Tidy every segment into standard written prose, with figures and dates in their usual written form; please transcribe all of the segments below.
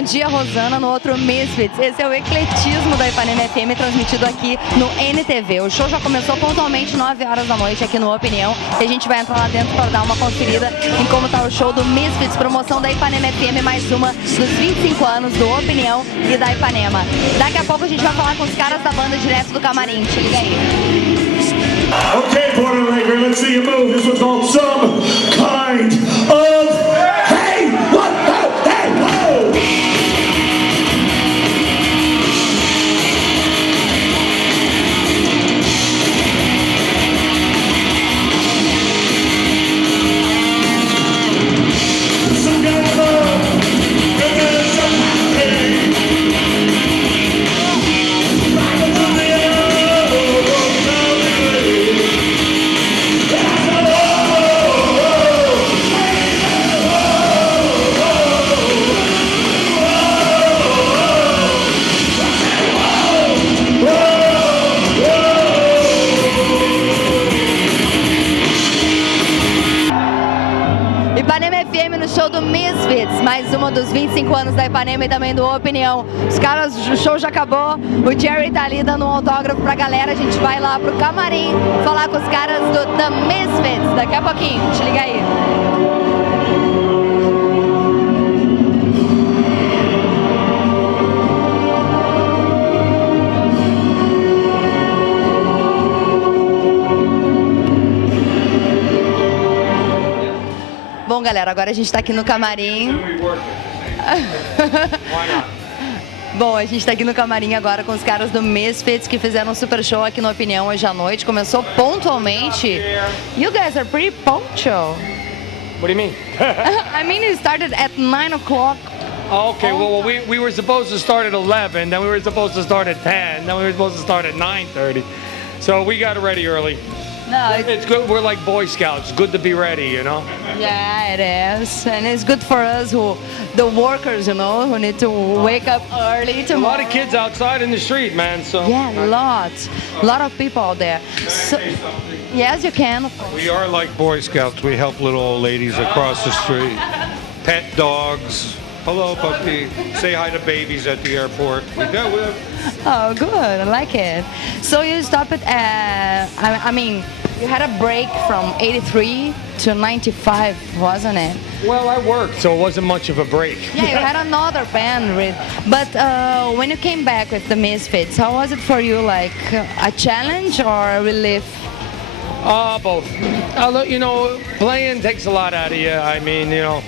Um dia Rosana, no outro Misfits. Esse é o ecletismo da Ipanema FM, transmitido aqui no NTV. O show já começou pontualmente 9 horas da noite aqui no Opinião, e a gente vai entrar lá dentro para dar uma conferida em como tá o show do Misfits, promoção da Ipanema FM, mais uma dos 25 anos do Opinião e da Ipanema. Daqui a pouco a gente vai falar com os caras da banda direto do camarim. Te liga aí. Okay, Porto Alegre, let's see you move. This one's called Some Kind of Hey! What the Hey! Whoa! Some kind of love, some kind of hey! Ipanema FM no show do Misfits, mais uma dos 25 anos da Ipanema e também do Opinião. Os caras, o show já acabou, o Jerry tá ali dando um autógrafo pra galera, a gente vai lá pro camarim falar com os caras do The Misfits daqui a pouquinho, te liga aí. Bom, galera, agora a gente tá aqui no camarim. Bom, a gente tá aqui no camarim agora com os caras do Misfits, que fizeram um super show aqui no Opinião hoje à noite. Começou pontualmente. You guys are pretty punctual. What do you mean? I mean, it started at 9 o'clock. Oh, okay, well, we were supposed to start at 11, then we were supposed to start at 10, then we were supposed to start at 9:30. So we got ready early. No, It's good. We're like Boy Scouts. Good to be ready, you know? yeah, it is. And it's good for us, the workers, you know, who need to wake up early A tomorrow. lot of kids outside in the street, man, so... Yeah, lots. A lot of people out there. So, yes, you can. We are like Boy Scouts. We help little old ladies across the street. Pet dogs. Hello, puppy. Say hi to babies at the airport. We do. Oh, good. I like it. So you stopped I mean, you had a break from 83 to 95, wasn't it? Well, I worked, so it wasn't much of a break. Yeah, you had another band. But when you came back with the Misfits, how was it for you? Like a challenge or a relief? Both. You know, playing takes a lot out of you. I mean, you know,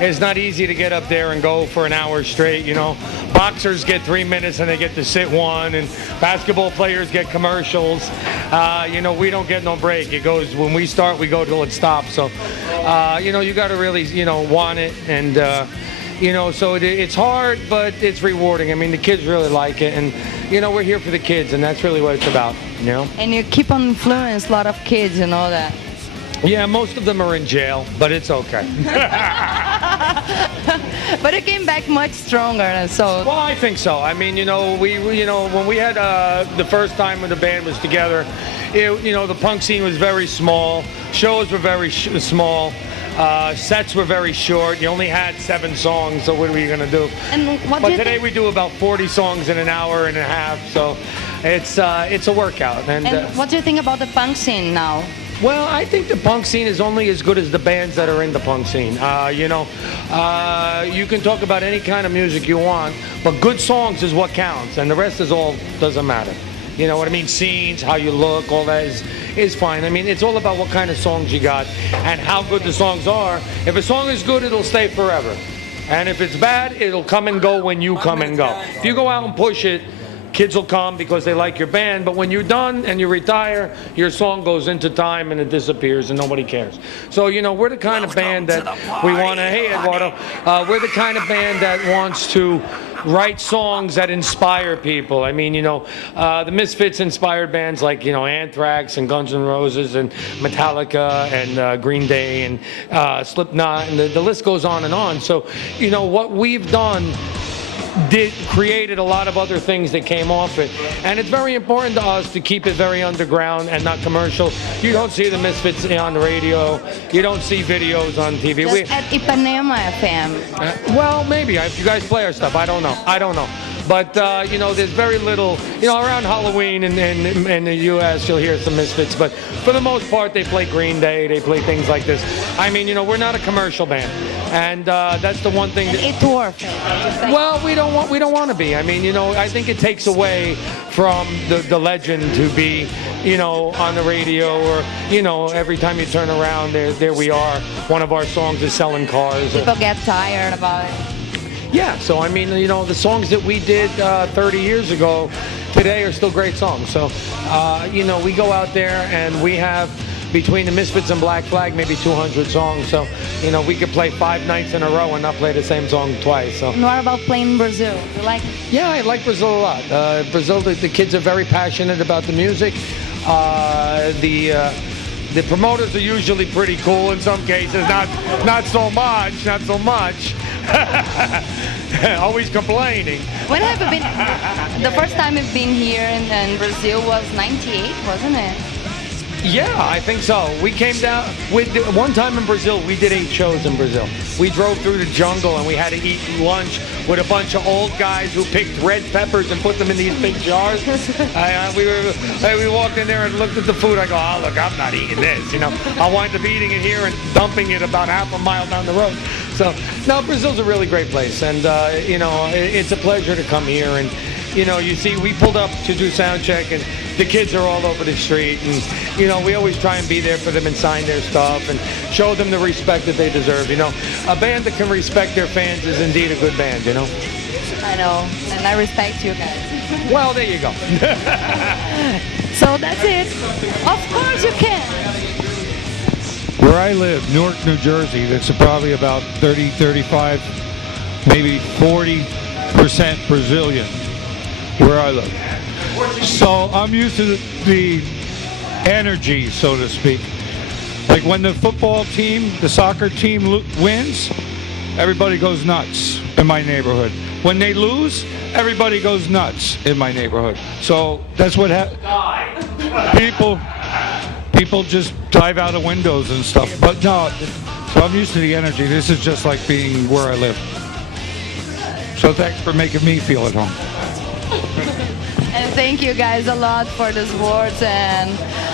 it's not easy to get up there and go for an hour straight, you know. Boxers get 3 minutes and they get to sit one, and basketball players get commercials. You know, we don't get no break. It goes, when we start, we go till it stops. So, you know, you got to really, you know, want it. And, you know, so it's hard, but it's rewarding. I mean, the kids really like it. And, you know, we're here for the kids, and that's really what it's about, you know. And you keep on influencing a lot of kids, you know that. Yeah, most of them are in jail, but it's okay. But you came back much stronger, so. Well, I think so. I mean, you know, you know, when we had the first time when the band was together, you know, the punk scene was very small. Shows were very small. Sets were very short. You only had 7 songs, so what were you going to do? And what But do you today think? we do about 40 songs in an hour and a half, so it's a workout. And what do you think about the punk scene now? Well, I think the punk scene is only as good as the bands that are in the punk scene. You know, you can talk about any kind of music you want, but good songs is what counts, and the rest is all doesn't matter. You know what I mean? Scenes, how you look, all that is fine. I mean, it's all about what kind of songs you got and how good the songs are. If a song is good, it'll stay forever. And if it's bad, it'll come and go when you come and go. If you go out and push it, kids will come because they like your band, but when you're done and you retire, your song goes into time and it disappears and nobody cares. So, you know, we're the kind of band that we want to, hey, Eduardo, we're the kind of band that wants to write songs that inspire people. I mean, you know, the Misfits inspired bands like, you know, Anthrax and Guns N' Roses and Metallica and Green Day and Slipknot, and the list goes on and on. So, you know, what we've done created a lot of other things that came off it. And it's very important to us to keep it very underground and not commercial. You don't see the Misfits on the radio. You don't see videos on TV. Just at Ipanema FM. Well, maybe. If you guys play our stuff, I don't know. But, you know, there's very little, you know, around Halloween in the U.S. you'll hear some Misfits, but for the most part they play Green Day, they play things like this. I mean, you know, we're not a commercial band, and that's the one thing. It works. Well, we don't want to be. I mean, you know, I think it takes away from the legend to be, you know, on the radio, or, you know, every time you turn around, there we are. One of our songs is selling cars. People get tired about it. Yeah, so I mean, you know, the songs that we did 30 years ago today are still great songs. So, you know, we go out there and we have, between the Misfits and Black Flag, maybe 200 songs. So, you know, we could play 5 nights in a row and not play the same song twice. So. And what about playing in Brazil? You like it? Yeah, I like Brazil a lot. Brazil, the kids are very passionate about the music. The promoters are usually pretty cool in some cases, not so much. Always complaining. When have you been? The first time you've been here in Brazil was '98, wasn't it? Yeah, I think so. We came down with one time in Brazil. We did 8 shows in Brazil. We drove through the jungle and we had to eat lunch with a bunch of old guys who picked red peppers and put them in these big jars. We walked in there and looked at the food. I go, oh look, I'm not eating this. You know, I wind up eating it here and dumping it about half a mile down the road. So no, Brazil's a really great place, and you know, it's a pleasure to come here. And you know, you see, we pulled up to do sound check, and the kids are all over the street, and you know, we always try and be there for them and sign their stuff and show them the respect that they deserve. You know, a band that can respect their fans is indeed a good band. You know. I know, and I respect you guys. Well, there you go. So that's it. Of course you can. Where I live, Newark, New Jersey, that's probably about 30, 35, maybe 40% Brazilian, where I live. So I'm used to the energy, so to speak. Like when the football team, the soccer team wins, everybody goes nuts in my neighborhood. When they lose, everybody goes nuts in my neighborhood. So that's what happens. People just dive out of windows and stuff. But no, so I'm used to the energy. This is just like being where I live. So thanks for making me feel at home. And thank you guys a lot for these words, and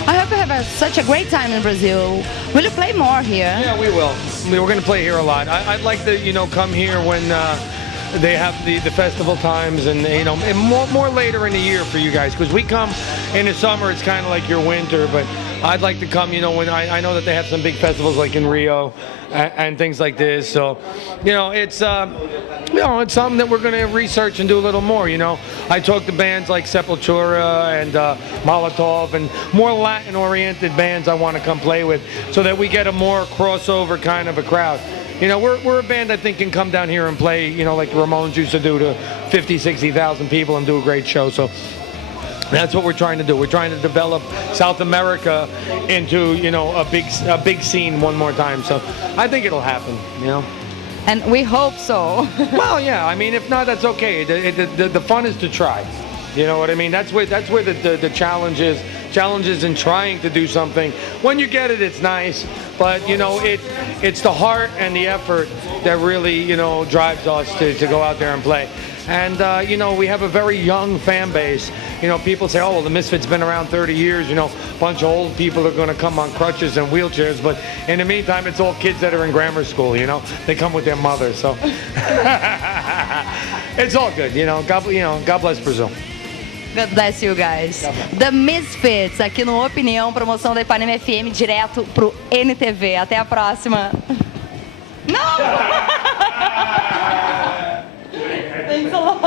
I hope you have such a great time in Brazil. Will you play more here? Yeah, we will. We're going to play here a lot. I'd like to, you know, come here when they have the festival times, and you know, and more later in the year for you guys, because we come in the summer, it's kind of like your winter, but I'd like to come, you know, when I know that they have some big festivals like in Rio and things like this. So, you know, it's something that we're going to research and do a little more. You know, I talked to bands like Sepultura and Molotov and more Latin-oriented bands I want to come play with, so that we get a more crossover kind of a crowd. You know, we're a band I think can come down here and play, you know, like the Ramones used to do to 50, 60,000 people and do a great show. So that's what we're trying to do. We're trying to develop South America into, you know, a big scene one more time. So I think it'll happen, you know. And we hope so. Well, yeah. I mean, if not, that's okay. The fun is to try. You know what I mean? That's where the challenge is. Challenge is in trying to do something. When you get it, it's nice. But you know, it's the heart and the effort that really, you know, drives us to go out there and play. And you know, we have a very young fan base. You know, people say, oh, well, the Misfits been around 30 years. You know, a bunch of old people are going to come on crutches and wheelchairs. But in the meantime, it's all kids that are in grammar school. You know, they come with their mothers. So it's all good. You know, God bless Brazil. God bless you guys. The Misfits, aqui no Opinião, promoção da Ipanema FM, direto pro NTV. Até a próxima. Não!